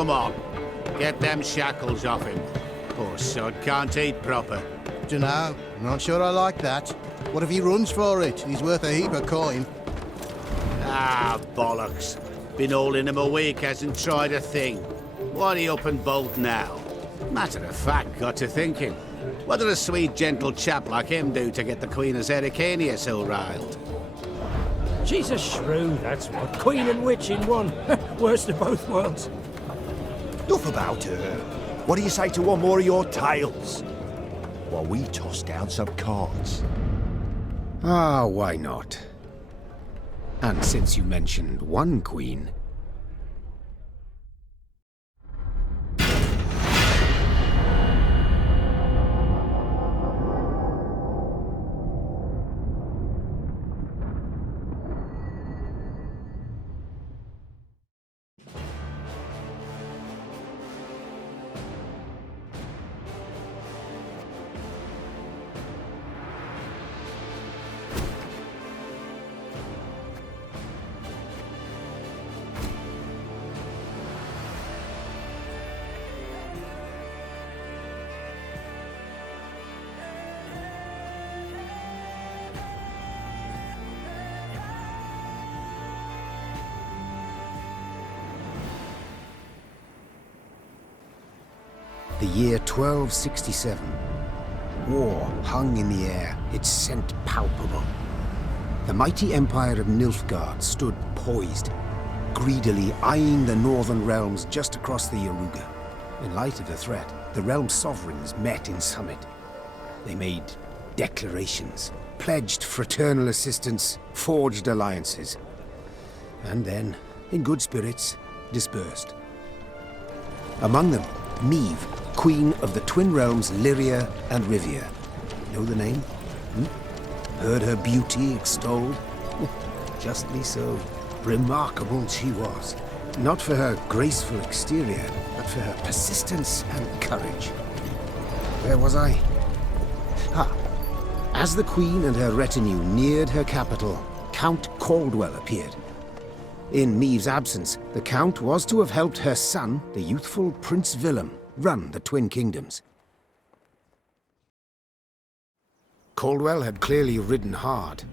Come on. Get them shackles off him. Poor sod can't eat proper. Dunno. Not sure I like that. What if he runs for it? He's worth a heap of coin. Ah, bollocks. Been holding him a week, hasn't tried a thing. Why'd he up and bolt now? Matter of fact, got to thinking. What did a sweet, gentle chap like him do to get the Queen of Zerrikania so riled? She's a shrew, that's what. Queen and witch in one. Worst of both worlds. Enough about her. What do you say to one more of your tales? While we toss down some cards. Ah, why not? And since you mentioned one queen... The year 1267. War hung in the air, its scent palpable. The mighty empire of Nilfgaard stood poised, greedily eyeing the northern realms just across the Yaruga. In light of the threat, the realm's sovereigns met in summit. They made declarations, pledged fraternal assistance, forged alliances, and then, in good spirits, dispersed. Among them, Meve, Queen of the Twin Realms Lyria and Rivia. Know the name? Heard her beauty extolled? Justly so. Remarkable she was. Not for her graceful exterior, but for her persistence and courage. Where was I? As the Queen and her retinue neared her capital, Count Caldwell appeared. In Meve's absence, the Count was to have helped her son, the youthful Prince Willem, run the Twin Kingdoms. Caldwell had clearly ridden hard.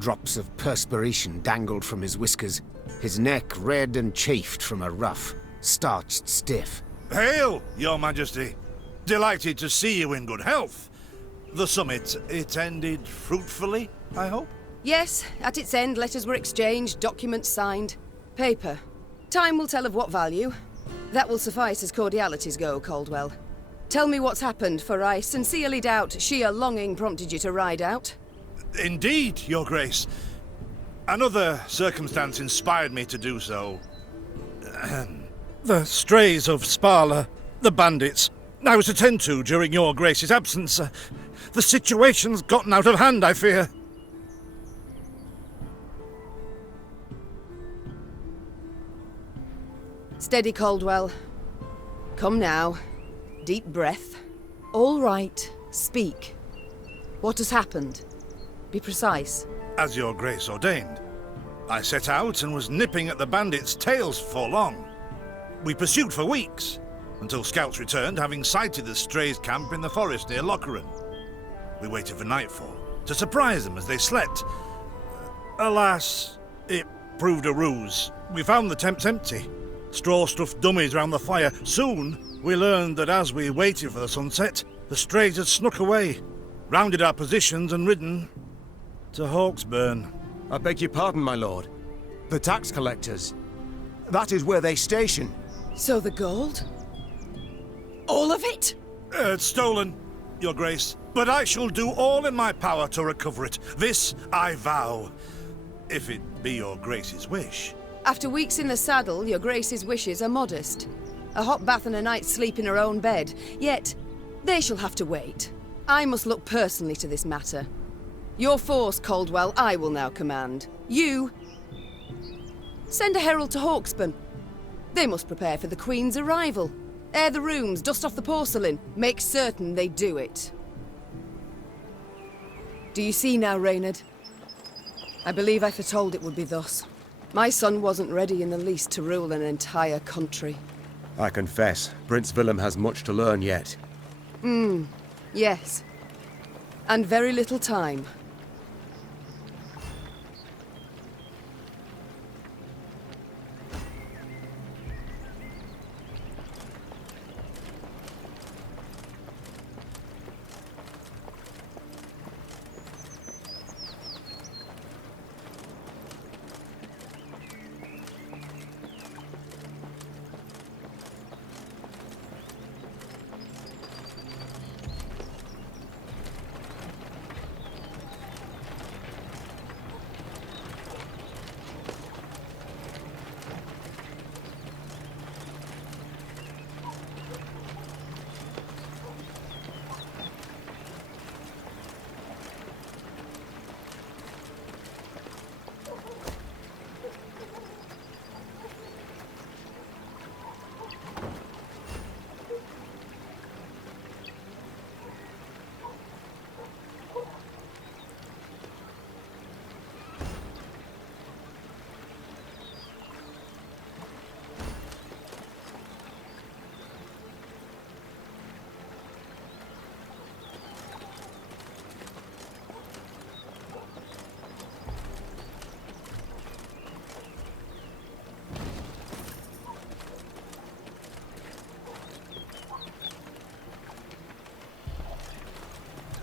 Drops of perspiration dangled from his whiskers, his neck red and chafed from a ruff, starched stiff. Hail, Your Majesty! Delighted to see you in good health. The summit, it ended fruitfully, I hope? Yes, at its end letters were exchanged, documents signed. Paper. Time will tell of what value. That will suffice as cordialities go, Caldwell. Tell me what's happened, for I sincerely doubt sheer longing prompted you to ride out. Indeed, Your Grace. Another circumstance inspired me to do so. The strays of Sparla, the bandits, I was to tend to during Your Grace's absence. The situation's gotten out of hand, I fear. Steady, Caldwell. Come now. Deep breath. All right. Speak. What has happened? Be precise. As Your Grace ordained. I set out and was nipping at the bandits' tails for long. We pursued for weeks, until scouts returned, having sighted the strays' camp in the forest near Lochran. We waited for nightfall, to surprise them as they slept. Alas, it proved a ruse. We found the tents empty. Straw-stuffed dummies round the fire. Soon, we learned that as we waited for the sunset, the strays had snuck away, rounded our positions and ridden to Hawksburn. I beg your pardon, my lord. The tax collectors. That is where they station. So the gold? All of it? It's stolen, Your Grace. But I shall do all in my power to recover it. This I vow. If it be Your Grace's wish. After weeks in the saddle, Your Grace's wishes are modest. A hot bath and a night's sleep in her own bed. Yet, they shall have to wait. I must look personally to this matter. Your force, Caldwell, I will now command. You... send a herald to Hawksburn. They must prepare for the Queen's arrival. Air the rooms, dust off the porcelain. Make certain they do it. Do you see now, Reynard? I believe I foretold it would be thus. My son wasn't ready in the least to rule an entire country. I confess, Prince Willem has much to learn yet. Yes. And very little time.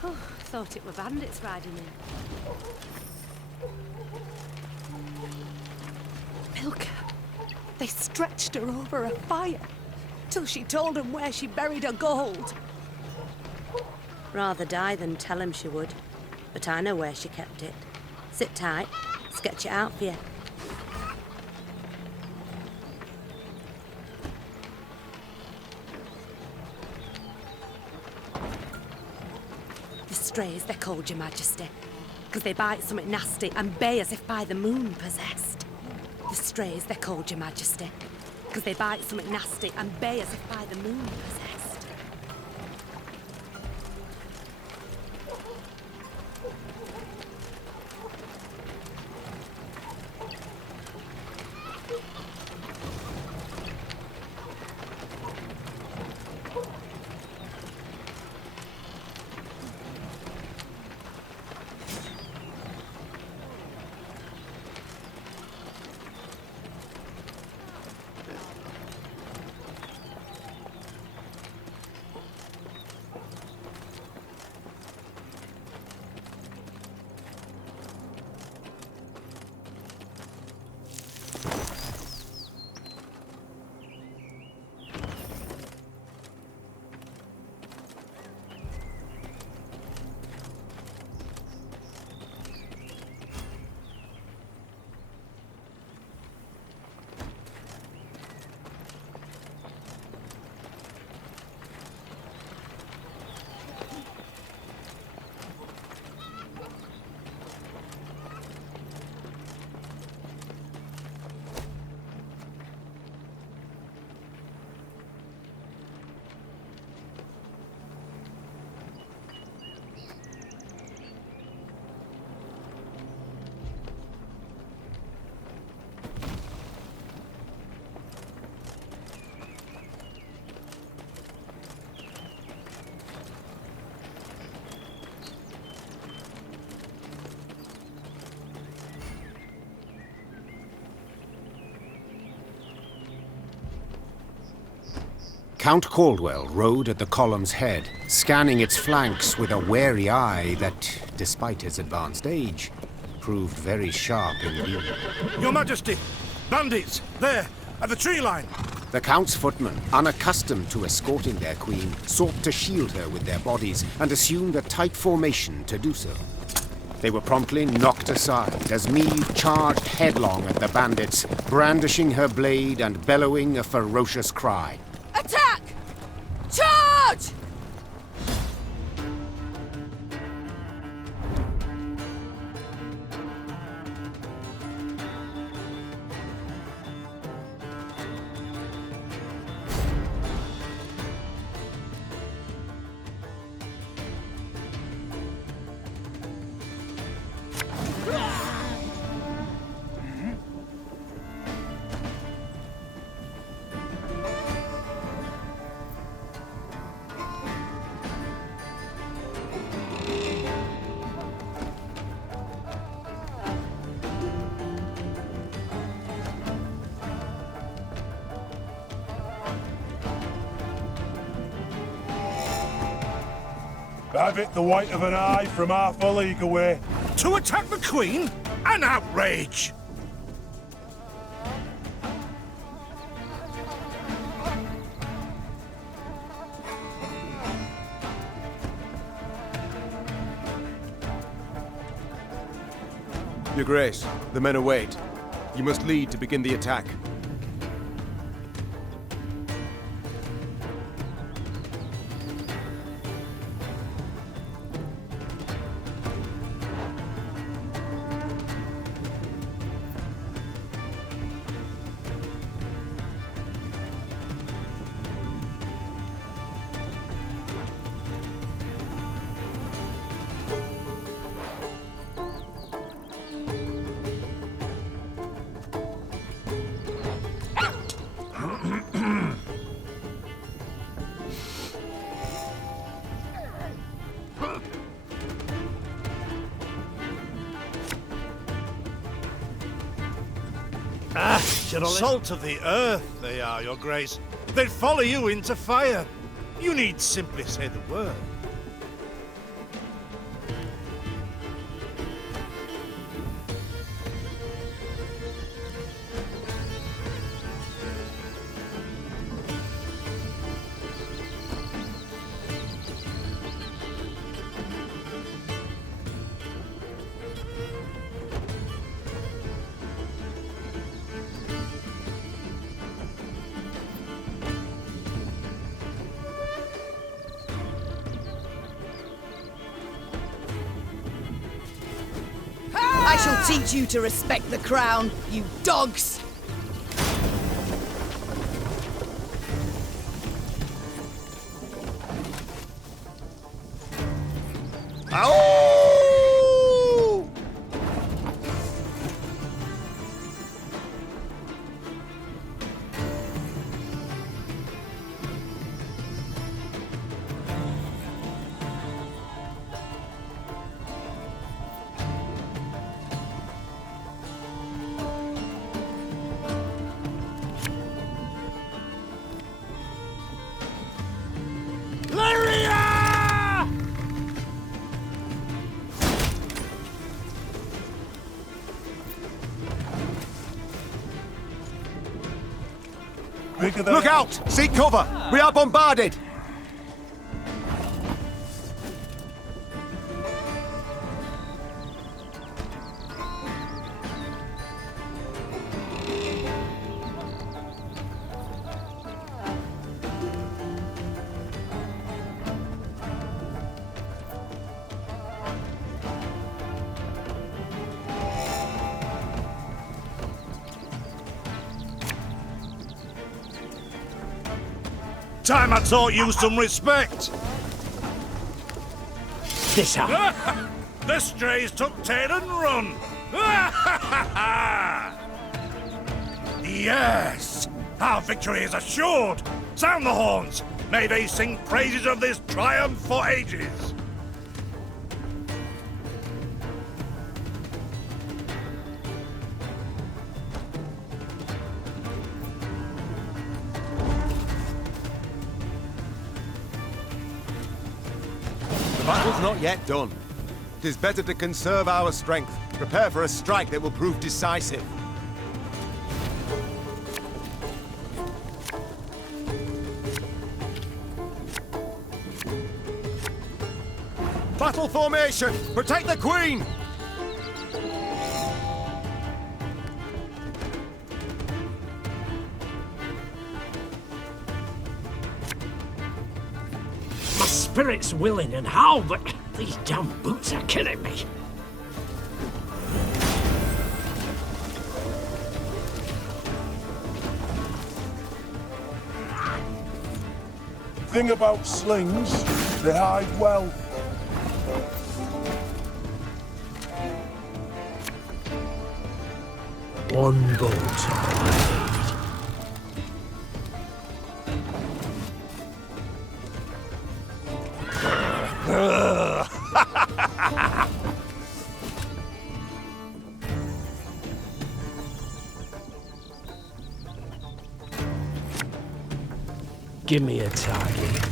Oh, thought it were bandits riding in. Milka. They stretched her over a fire till she told them where she buried her gold. Rather die than tell him she would. But I know where she kept it. Sit tight, sketch it out for you. The strays, they're called, Your Majesty, because they bite something nasty and bay as if by the moon possessed. The strays, they're called, Your Majesty, because they bite something nasty and bay as if by the moon possessed. Count Caldwell rode at the column's head, scanning its flanks with a wary eye that, despite his advanced age, proved very sharp in view. Your Majesty! Bandits! There! At the tree line! The Count's footmen, unaccustomed to escorting their queen, sought to shield her with their bodies and assumed a tight formation to do so. They were promptly knocked aside as Meave charged headlong at the bandits, brandishing her blade and bellowing a ferocious cry. Attack! Charge! Have it the white of an eye from half a league away. To attack the Queen? An outrage! Your Grace, the men await. You must lead to begin the attack. Salt of the earth, they are, Your Grace. They'd follow you into fire. You need simply say the word. I shall teach you to respect the crown, you dogs! Look out! Seek cover! We are bombarded! Time I taught you some respect. This up. The strays took tail and run. Yes, our victory is assured. Sound the horns. May they sing praises of this triumph for ages. The battle's not yet done. It is better to conserve our strength, prepare for a strike that will prove decisive. Battle formation! Protect the Queen! My spirit's willing and how, but these damn boots are killing me. Thing about slings, they hide well. One bolt. Give me a target.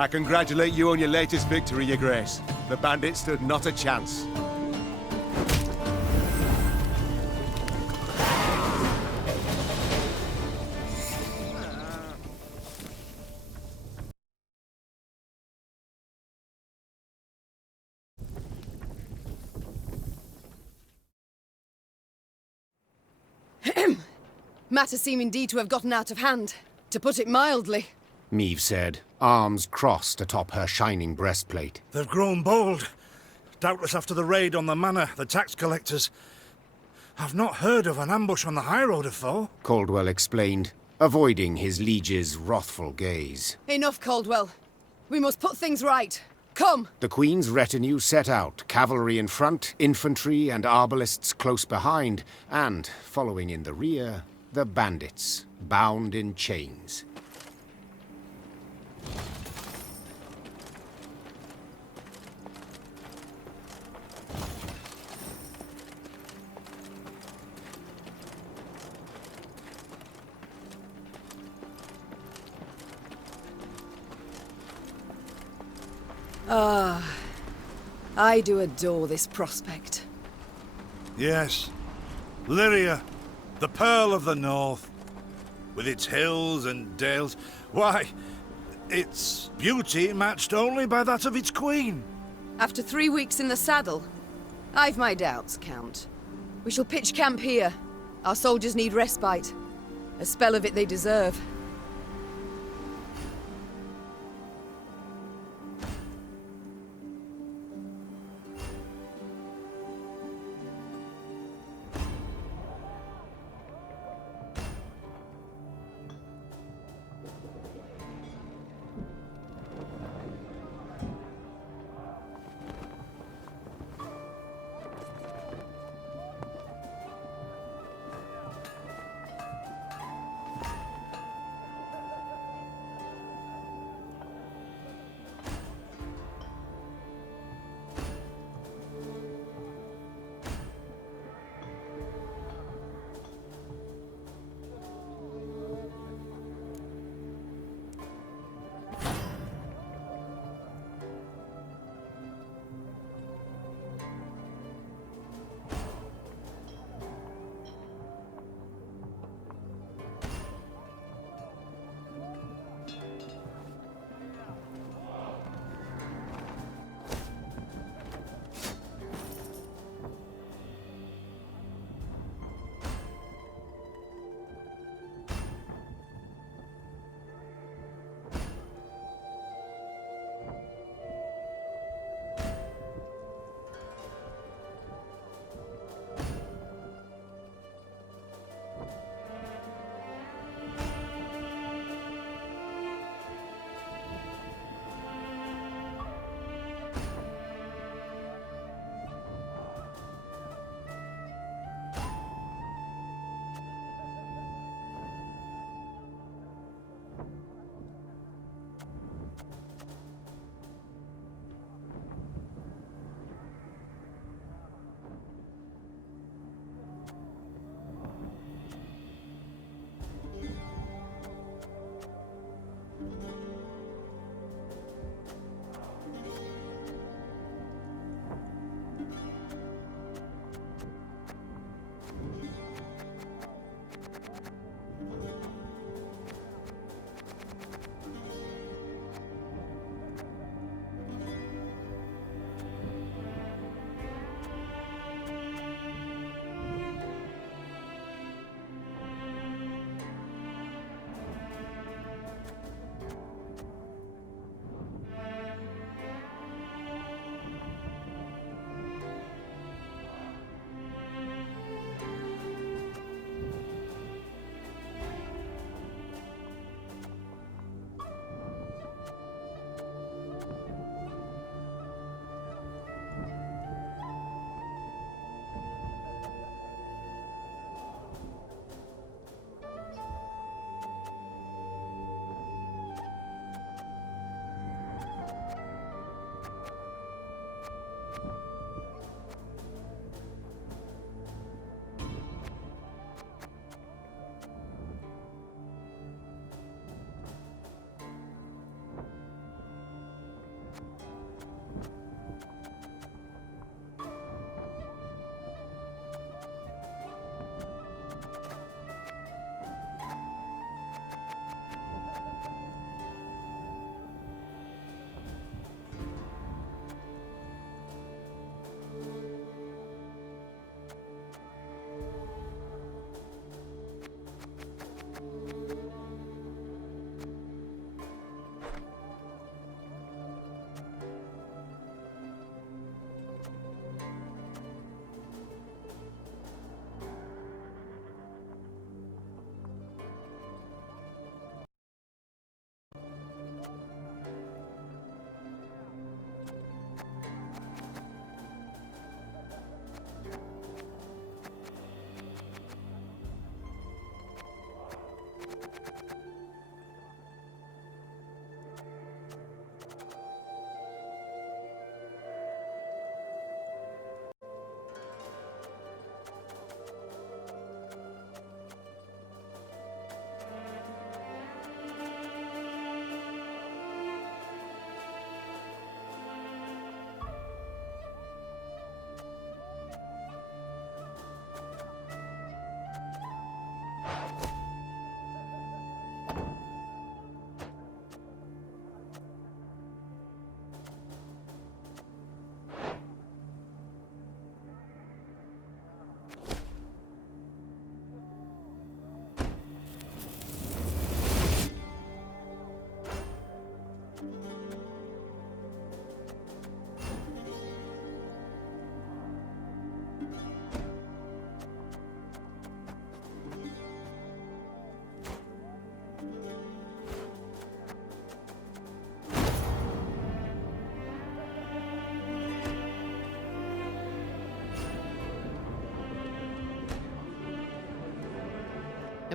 I congratulate you on your latest victory, Your Grace. The bandits stood not a chance. Matters seem indeed to have gotten out of hand, to put it mildly. Meve said, arms crossed atop her shining breastplate. They've grown bold. Doubtless after the raid on the manor, the tax collectors. I've not heard of an ambush on the high road afore. Caldwell explained, avoiding his liege's wrathful gaze. Enough, Caldwell. We must put things right. Come! The Queen's retinue set out, cavalry in front, infantry and arbalists close behind, and, following in the rear, the bandits, bound in chains. I do adore this prospect. Yes. Lyria, the Pearl of the North. With its hills and dales. Why, its beauty matched only by that of its queen. After 3 weeks in the saddle, I've my doubts, Count. We shall pitch camp here. Our soldiers need respite. A spell of it they deserve.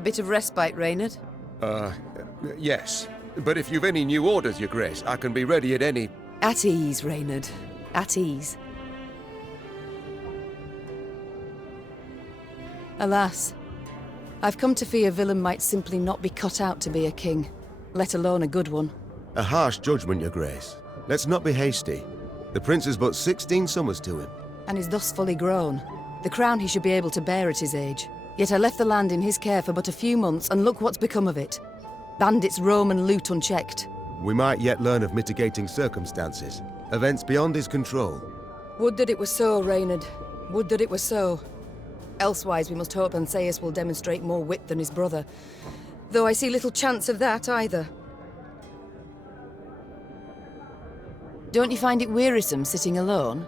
bit of respite, Reynard? Yes. But if you've any new orders, Your Grace, I can be ready at any... At ease, Reynard. At ease. Alas, I've come to fear Willem might simply not be cut out to be a king, let alone a good one. A harsh judgment, Your Grace. Let's not be hasty. The prince is but 16 summers to him. And is thus fully grown. The crown he should be able to bear at his age. Yet I left the land in his care for but a few months, and look what's become of it. Bandits roam and loot unchecked. We might yet learn of mitigating circumstances. Events beyond his control. Would that it were so, Reynard. Would that it were so. Elsewise, we must hope Ancaeus will demonstrate more wit than his brother. Though I see little chance of that, either. Don't you find it wearisome sitting alone?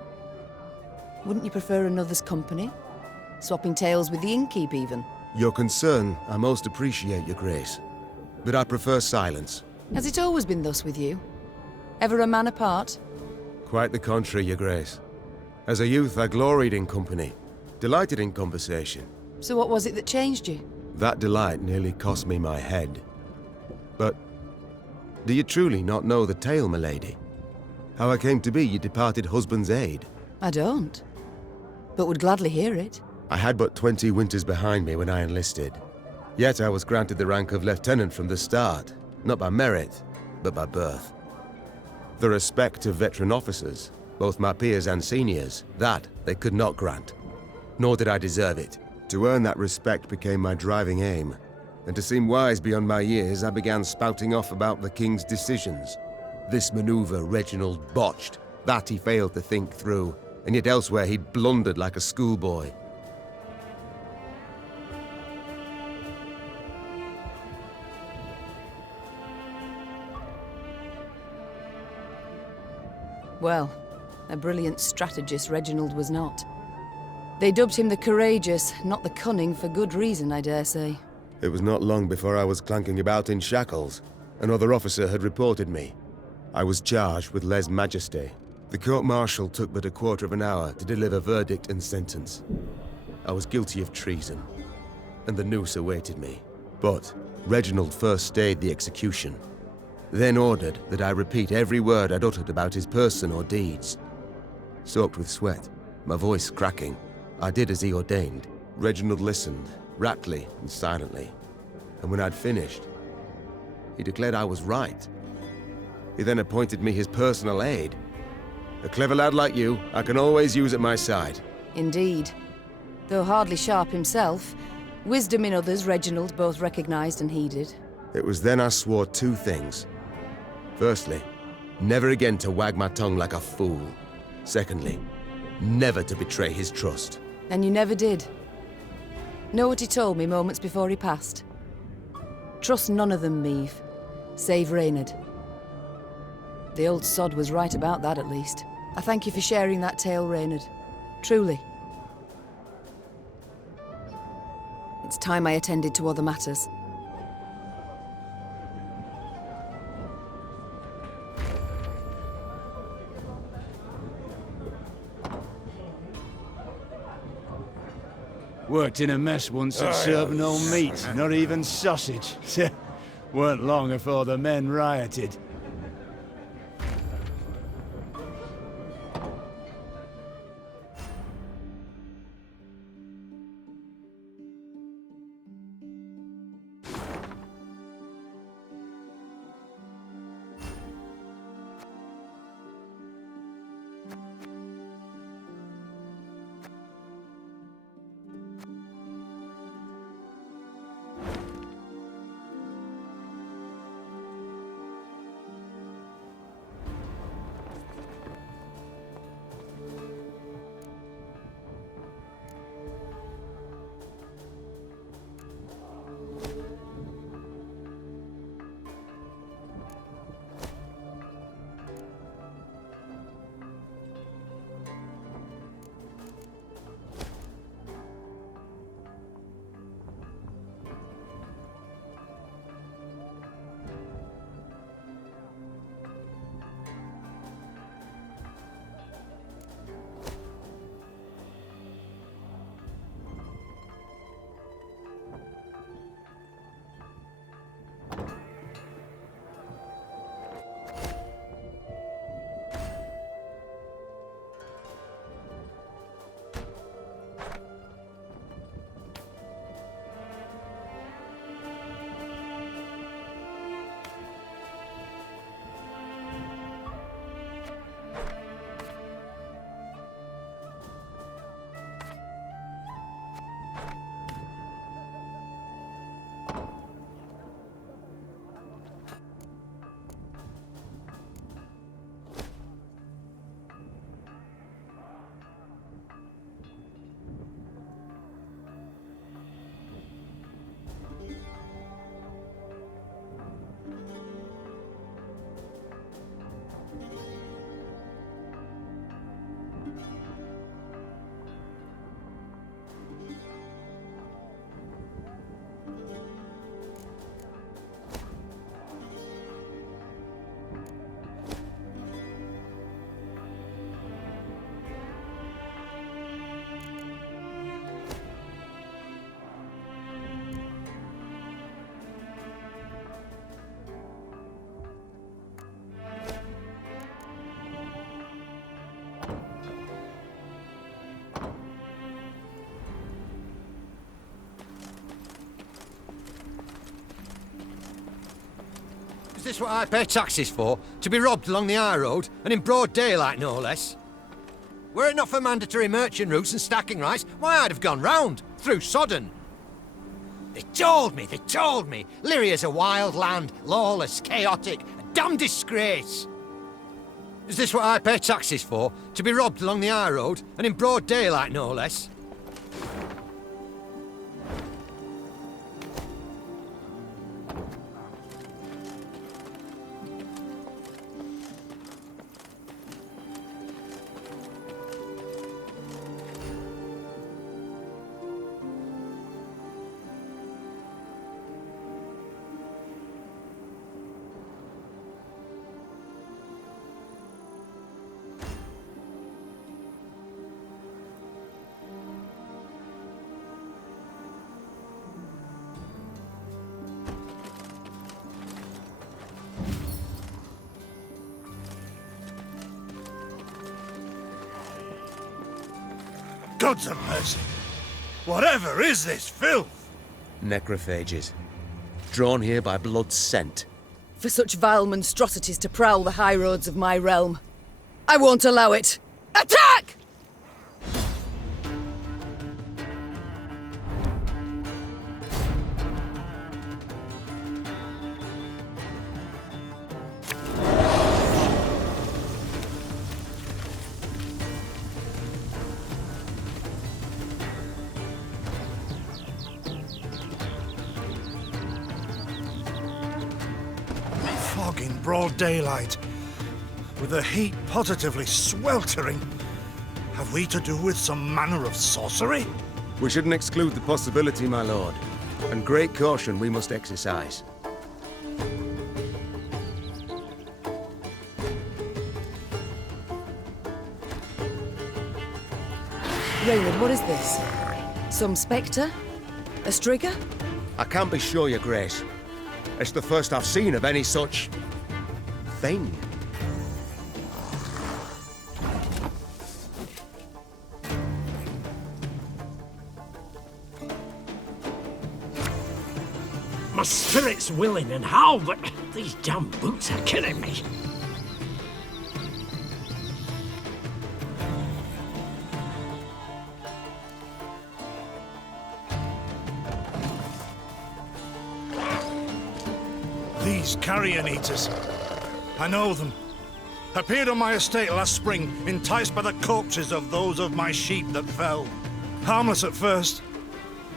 Wouldn't you prefer another's company? Swapping tales with the innkeep, even? Your concern I most appreciate, Your Grace. But I prefer silence. Has it always been thus with you? Ever a man apart? Quite the contrary, Your Grace. As a youth, I gloried in company. Delighted in conversation. So what was it that changed you? That delight nearly cost me my head. But do you truly not know the tale, milady? How I came to be your departed husband's aide? I don't. But would gladly hear it. I had but 20 winters behind me when I enlisted. Yet I was granted the rank of lieutenant from the start. Not by merit, but by birth. The respect of veteran officers, both my peers and seniors, that they could not grant. Nor did I deserve it. To earn that respect became my driving aim. And to seem wise beyond my years, I began spouting off about the king's decisions. This maneuver Reginald botched. That he failed to think through. And yet elsewhere he'd blundered like a schoolboy. Well, a brilliant strategist Reginald was not. They dubbed him the courageous, not the cunning, for good reason, I dare say. It was not long before I was clanking about in shackles. Another officer had reported me. I was charged with lèse-majesté. The court-martial took but a quarter of an hour to deliver verdict and sentence. I was guilty of treason, and the noose awaited me. But Reginald first stayed the execution, then ordered that I repeat every word I'd uttered about his person or deeds. Soaked with sweat, my voice cracking, I did as he ordained. Reginald listened, raptly and silently, and when I'd finished, he declared I was right. He then appointed me his personal aide. A clever lad like you, I can always use at my side. Indeed. Though hardly sharp himself, wisdom in others Reginald both recognized and heeded. It was then I swore two things. Firstly, never again to wag my tongue like a fool. Secondly, never to betray his trust. And you never did. Know what he told me moments before he passed? Trust none of them, Meave, save Reynard. The old sod was right about that, at least. I thank you for sharing that tale, Reynard. Truly. It's time I attended to other matters. Worked in a mess once that served no meat, not even sausage. Weren't long before the men rioted. this what I pay taxes for? To be robbed along the high road, and in broad daylight, no less? Were it not for mandatory merchant routes and stacking rights, why, I'd have gone round, through Sodden. They told me, Lyria's a wild land, lawless, chaotic, a damn disgrace. Is this what I pay taxes for? To be robbed along the high road, and in broad daylight, no less? Gods have mercy. Whatever is this filth? Necrophages. Drawn here by blood scent. For such vile monstrosities to prowl the high roads of my realm, I won't allow it. Attack! Fog in broad daylight, with the heat positively sweltering. Have we to do with some manner of sorcery? We shouldn't exclude the possibility, my lord. And great caution we must exercise. Raymond, what is this? Some spectre? A strigger? I can't be sure, your grace. It's the first I've seen of any such... thing. My spirit's willing and how, but these damn boots are killing me. These carrion eaters. I know them. Appeared on my estate last spring, enticed by the corpses of those of my sheep that fell. Harmless at first.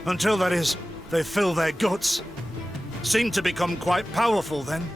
Until, that is, they fill their guts. Seemed to become quite powerful then.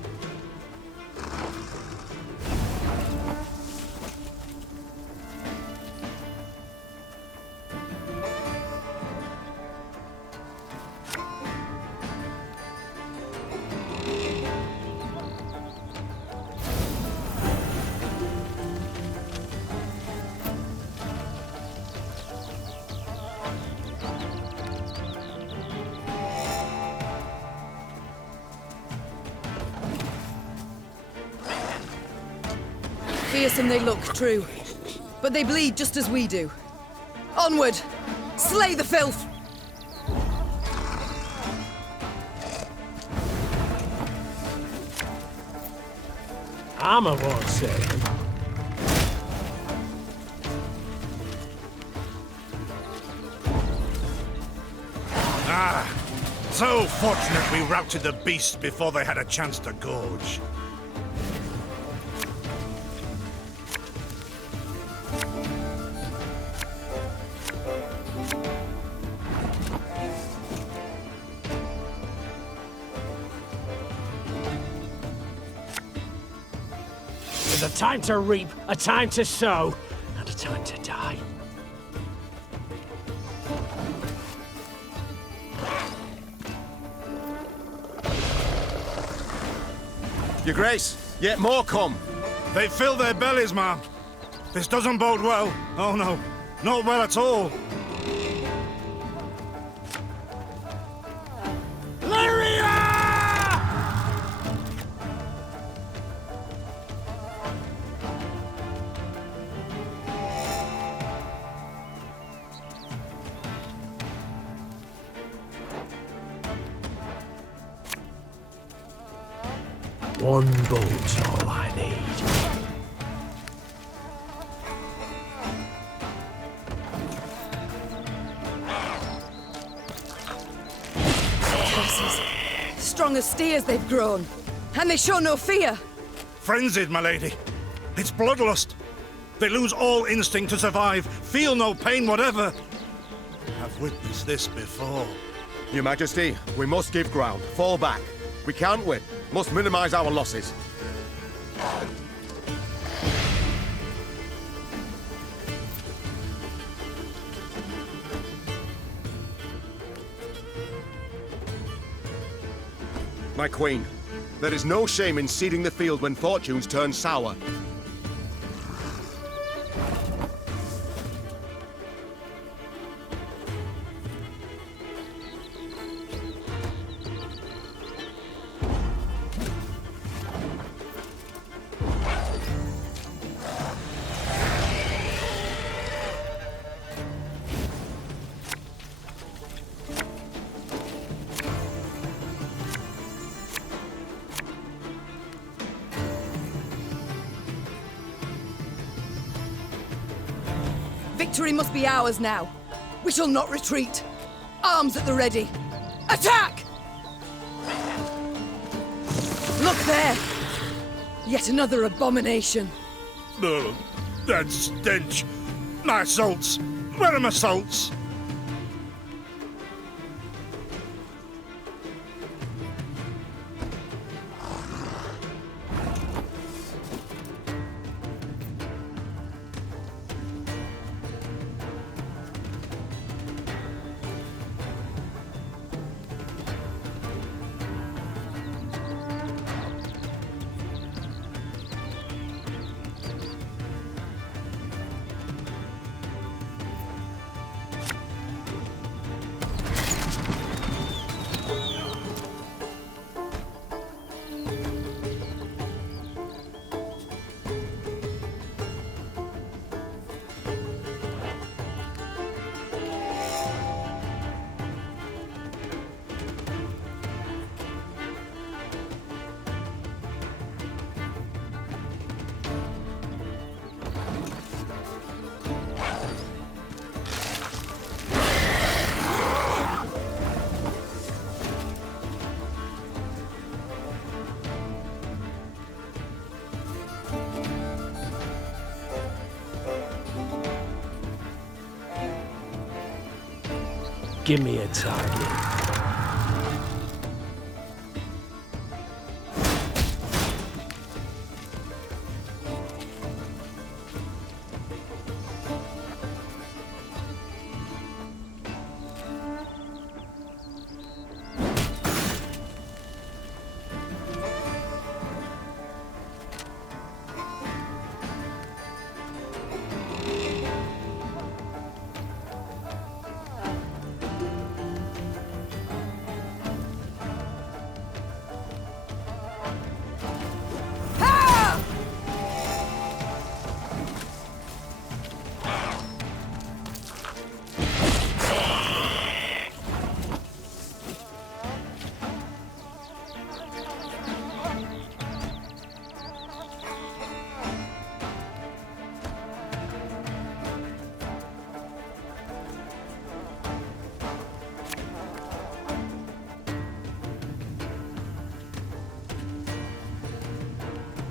Fearsome they look, true. But they bleed just as we do. Onward! Slay the filth! Armor won't save him. Ah! So fortunate we routed the beasts before they had a chance to gorge. There's a time to reap, a time to sow, and a time to die. Your grace, yet more come. They fill their bellies, ma'am. This doesn't bode well. Oh no, not well at all. One bolt's all I need. Curses. Strong as steers they've grown. And they show no fear. Frenzied, my lady. It's bloodlust. They lose all instinct to survive, feel no pain whatever. I've witnessed this before. Your Majesty, we must give ground. Fall back. We can't win. Must minimize our losses. My queen, there is no shame in ceding the field when fortunes turn sour. Victory must be ours now. We shall not retreat. Arms at the ready. Attack! Look there! Yet another abomination. No, that stench. My salts. Where are my salts? Give me a target.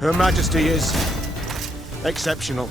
Her Majesty is exceptional.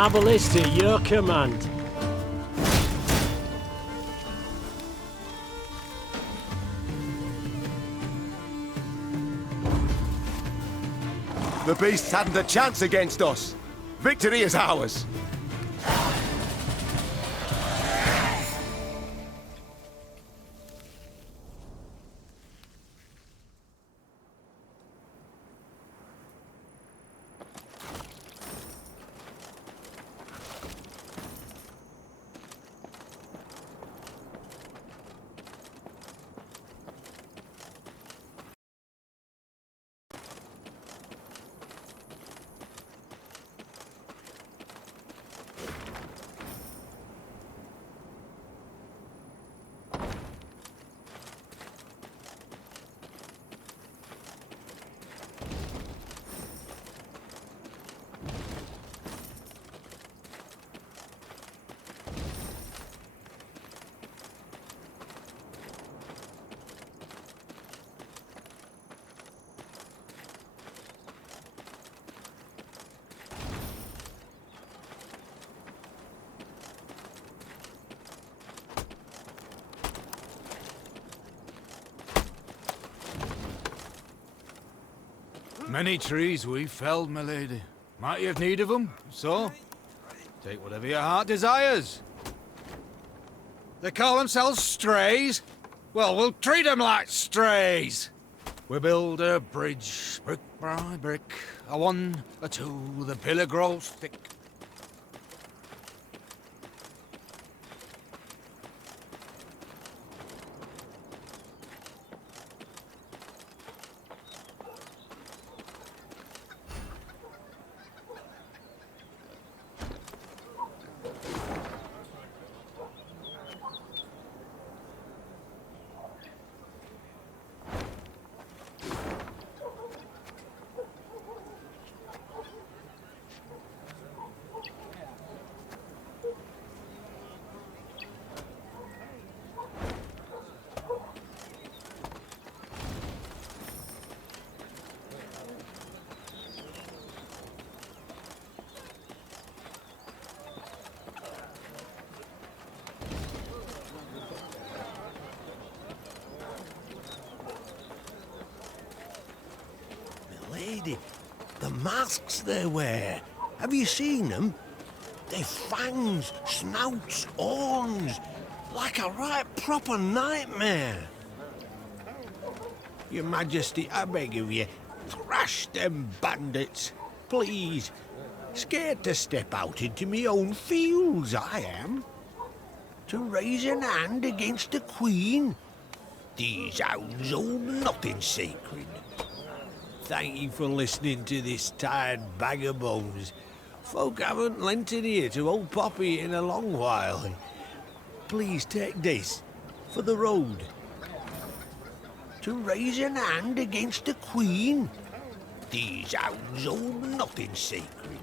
Abel is to your command. The beasts hadn't a chance against us. Victory is ours. Many trees we've felled, my lady. Might you have need of them? So, take whatever your heart desires. They call themselves strays? Well, we'll treat them like strays. We build a bridge, brick by brick. A one, a two, the pillar grows thick. Lady, the masks they wear. Have you seen them? They've fangs, snouts, horns. Like a right proper nightmare. Your Majesty, I beg of you, thrash them bandits, please. Scared to step out into me own fields, I am. To raise an hand against the Queen? These hounds hold nothing sacred. Thank you for listening to this tired bag of bones. Folk haven't lent an ear to old Poppy in a long while. Please take this for the road. To raise an hand against the Queen? These hounds hold nothing sacred.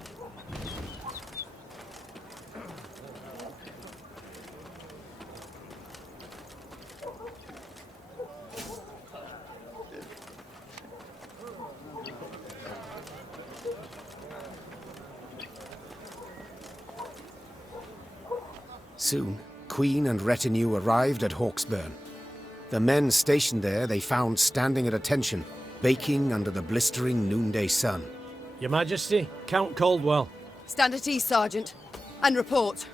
Soon, Queen and retinue arrived at Hawksburn. The men stationed there they found standing at attention, baking under the blistering noonday sun. Your Majesty, Count Caldwell. Stand at ease, Sergeant, and report.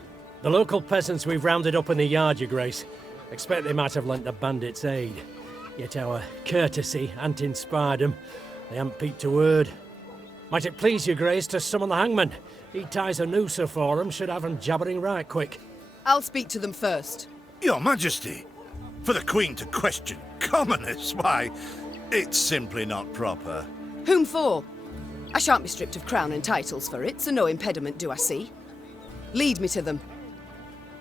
The local peasants we've rounded up in the yard, Your Grace. Expect they might have lent the bandits aid. Yet our courtesy hadn't inspired them. They haven't peeped a word. Might it please Your Grace to summon the hangman? He ties a noose for them, should have them jabbering right quick. I'll speak to them first. Your Majesty, for the Queen to question commoners, why, it's simply not proper. Whom for? I shan't be stripped of crown and titles for it, so no impediment do I see. Lead me to them.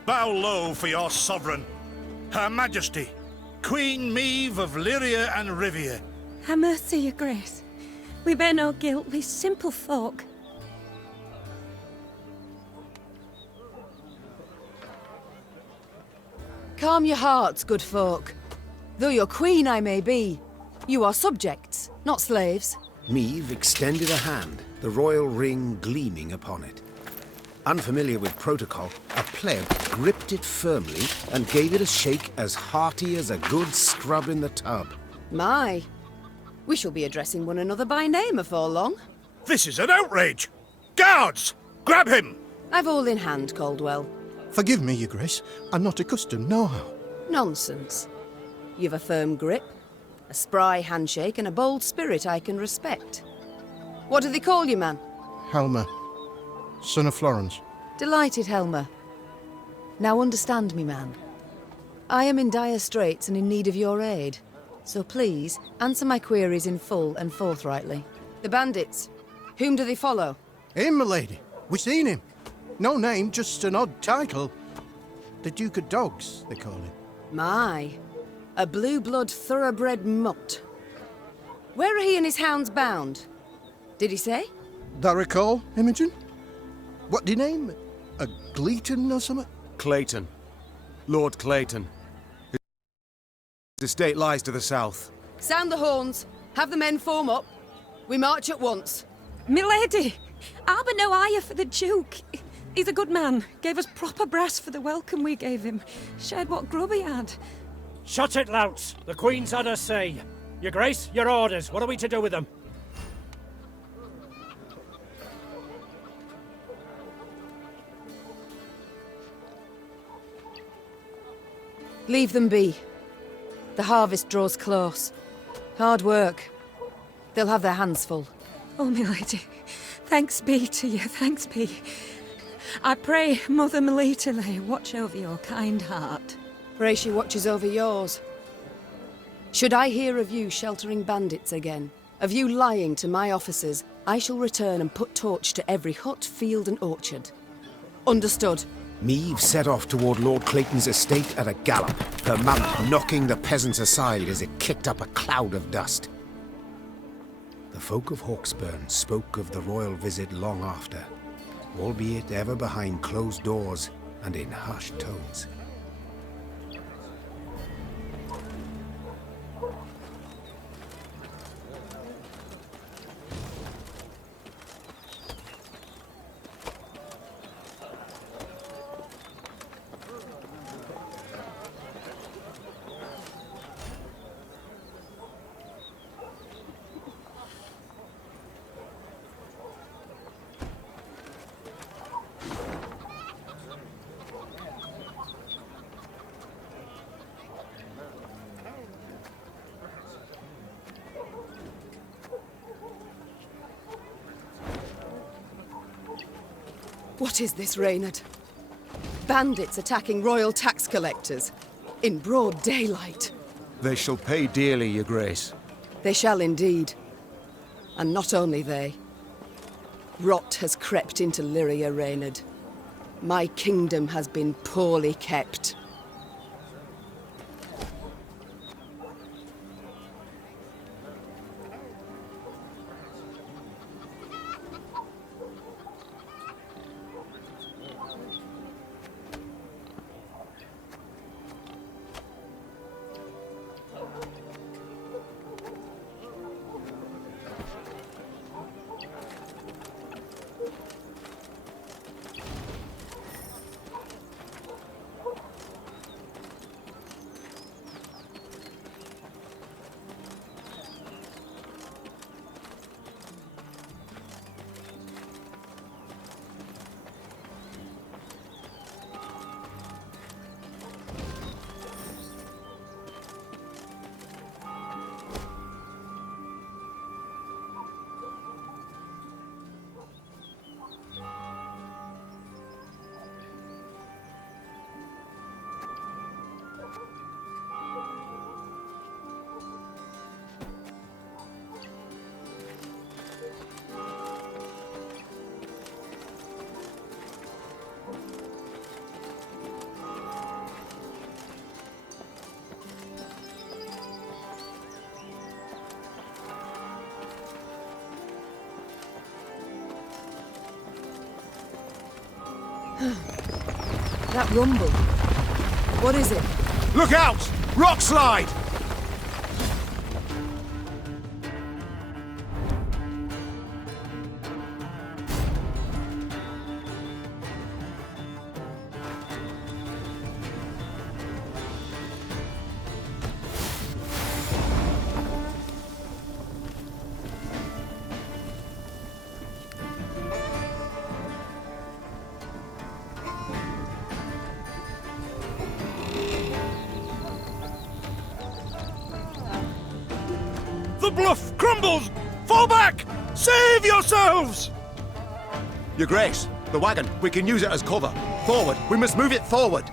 Bow low for your sovereign, Her Majesty, Queen Meve of Lyria and Rivia. Ha' mercy, Your Grace. We bear no guilt, we simple folk. Calm your hearts, good folk. Though your queen I may be, you are subjects, not slaves. Meve extended a hand, the royal ring gleaming upon it. Unfamiliar with protocol, a pleb gripped it firmly and gave it a shake as hearty as a good scrub in the tub. My, we shall be addressing one another by name afore long. This is an outrage! Guards! Grab him! I've all in hand, Caldwell. Forgive me, Your Grace. I'm not accustomed, nohow. Nonsense. You've a firm grip, a spry handshake, and a bold spirit I can respect. What do they call you, man? Helmer, son of Florence. Delighted, Helmer. Now understand me, man. I am in dire straits and in need of your aid. So please, answer my queries in full and forthrightly. The bandits. Whom do they follow? Him, milady. We seen him. No name, just an odd title. The Duke of Dogs, they call him. My. A blue-blood thoroughbred mutt. Where are he and his hounds bound? Did he say? That recall, Imogen? What do you name? A Gleeton or something? Clayton. Lord Clayton. His estate lies to the south. Sound the horns. Have the men form up. We march at once. Milady, I've no ire for the Duke. He's a good man. Gave us proper brass for the welcome we gave him. Shared what grub he had. Shut it, louts. The Queen's had her say. Your Grace, your orders. What are we to do with them? Leave them be. The harvest draws close. Hard work. They'll have their hands full. Oh, milady, thanks be to you, thanks be. I pray Mother Melita lay watch over your kind heart. Pray she watches over yours. Should I hear of you sheltering bandits again, of you lying to my officers, I shall return and put torch to every hut, field and orchard. Understood. Meave set off toward Lord Clayton's estate at a gallop, her mount knocking the peasants aside as it kicked up a cloud of dust. The folk of Hawksburn spoke of the royal visit long after, albeit ever behind closed doors and in hushed tones. What is this, Reynard? Bandits attacking royal tax collectors in broad daylight. They shall pay dearly, Your Grace. They shall indeed. And not only they. Rot has crept into Lyria, Reynard. My kingdom has been poorly kept. That rumble. What is it? Look out! Rock slide! The bluff crumbles! Fall back! Save yourselves! Your Grace, the wagon. We can use it as cover. Forward. We must move it forward.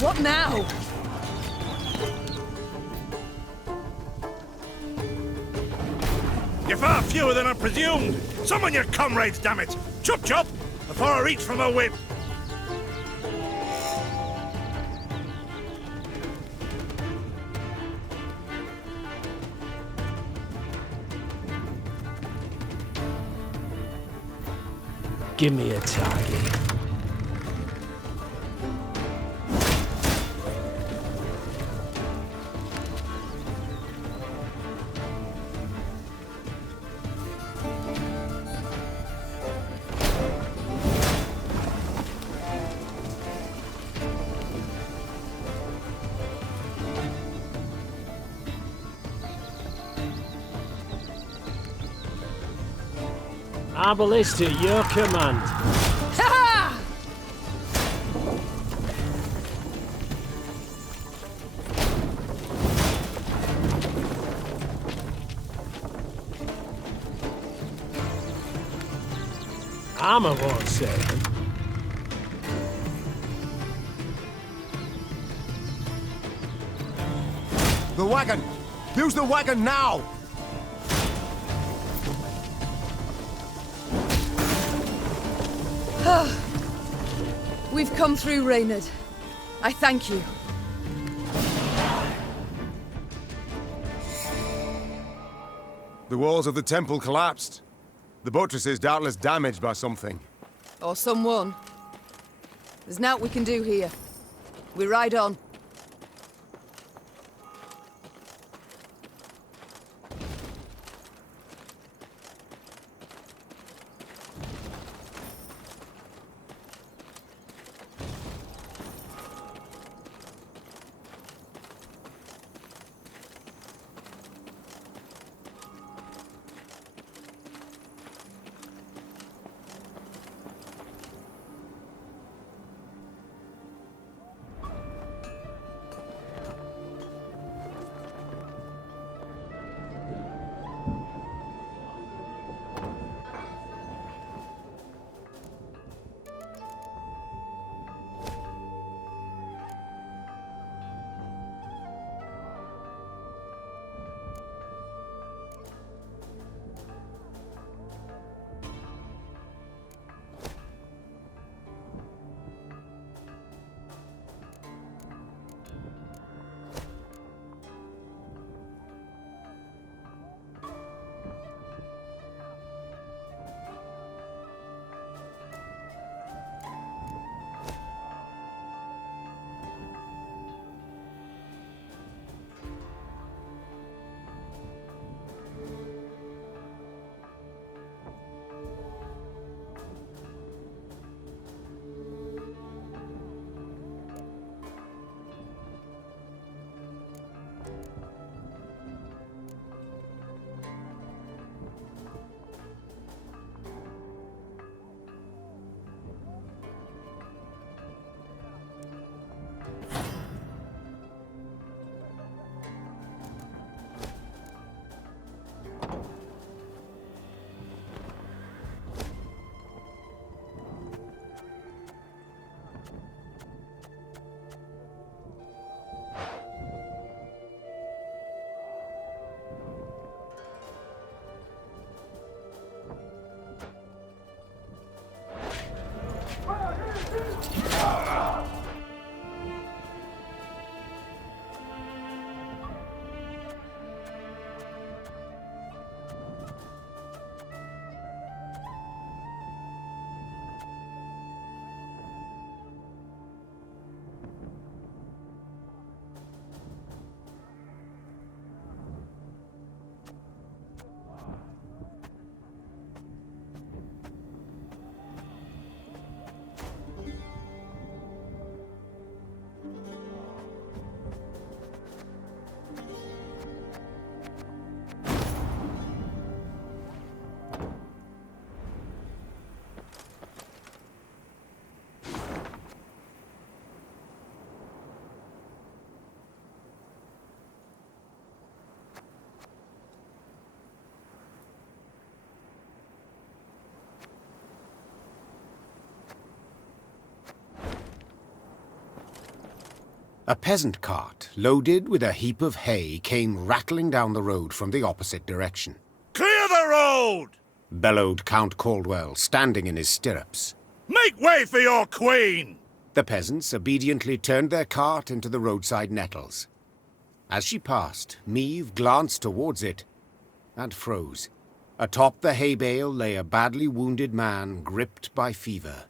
What now? You're far fewer than I presumed! Summon your comrades, damn it! Chop chop! Before I reach for my whip! Give me a target. Our ballista, your command. Ha! Armor won't save them. The wagon! Use the wagon now! We've come through, Reynard. I thank you. The walls of the temple collapsed. The buttresses doubtless damaged by something. Or someone. There's naught we can do here. We ride on. A peasant cart, loaded with a heap of hay, came rattling down the road from the opposite direction. Clear the road! Bellowed Count Caldwell, standing in his stirrups. Make way for your queen! The peasants obediently turned their cart into the roadside nettles. As she passed, Meave glanced towards it and froze. Atop the hay bale lay a badly wounded man gripped by fever.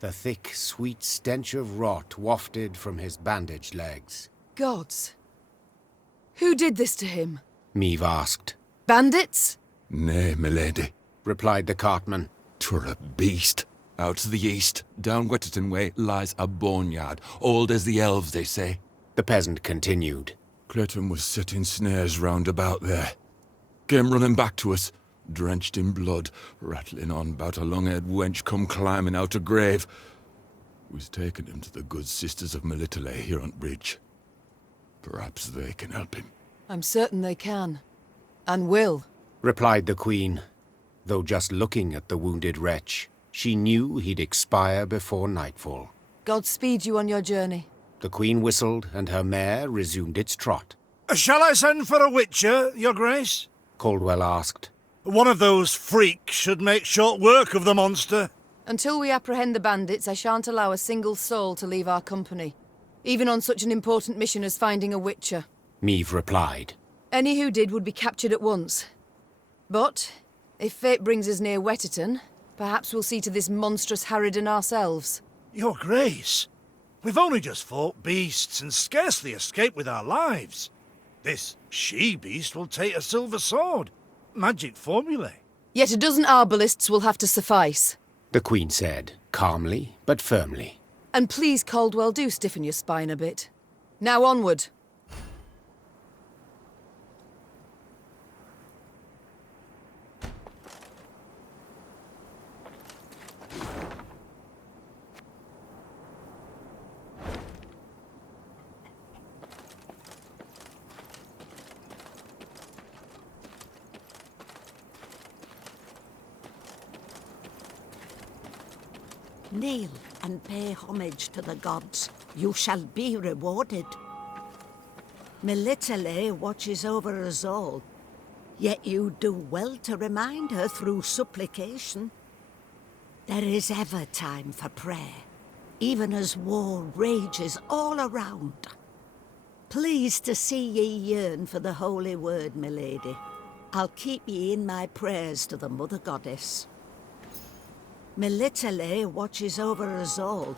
The thick, sweet stench of rot wafted from his bandaged legs. Gods. Who did this to him? Meave asked. Bandits? Nay, milady, replied the cartman. 'Twere a beast. Out to the east, down Wetterton way, lies a boneyard, old as the elves, they say. The peasant continued. Clayton was setting snares round about there. Came running back to us, drenched in blood, rattling on about a long-haired wench come climbing out a grave. We's taken him to the good sisters of Melitele here on bridge. Perhaps they can help him. I'm certain they can. And will. Replied the Queen, though just looking at the wounded wretch, she knew he'd expire before nightfall. God speed you on your journey. The Queen whistled, and her mare resumed its trot. Shall I send for a witcher, Your Grace? Caldwell asked. One of those freaks should make short work of the monster. Until we apprehend the bandits, I shan't allow a single soul to leave our company, even on such an important mission as finding a witcher. Meave replied. Any who did would be captured at once. But, if fate brings us near Wetterton, perhaps we'll see to this monstrous harridan ourselves. Your Grace, we've only just fought beasts and scarcely escaped with our lives. This she-beast will take a silver sword. Magic formulae. Yet a dozen arbalists will have to suffice. The Queen said, calmly but firmly. And please, Caldwell, do stiffen your spine a bit. Now onward. Kneel and pay homage to the gods. You shall be rewarded. Melitele watches over us all, yet you do well to remind her through supplication. There is ever time for prayer, even as war rages all around. Pleased to see ye yearn for the holy word, milady. I'll keep ye in my prayers to the Mother Goddess. Melitele watches over us all,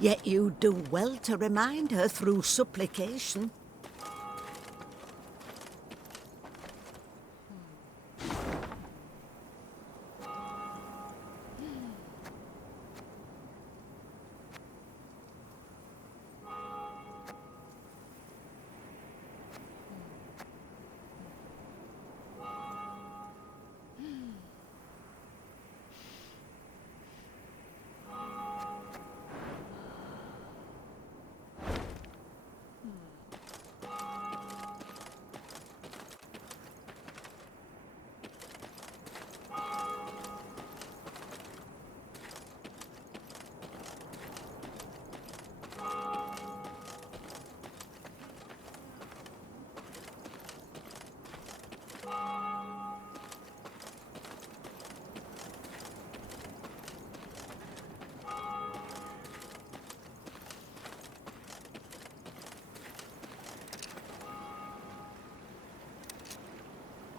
yet you do well to remind her through supplication.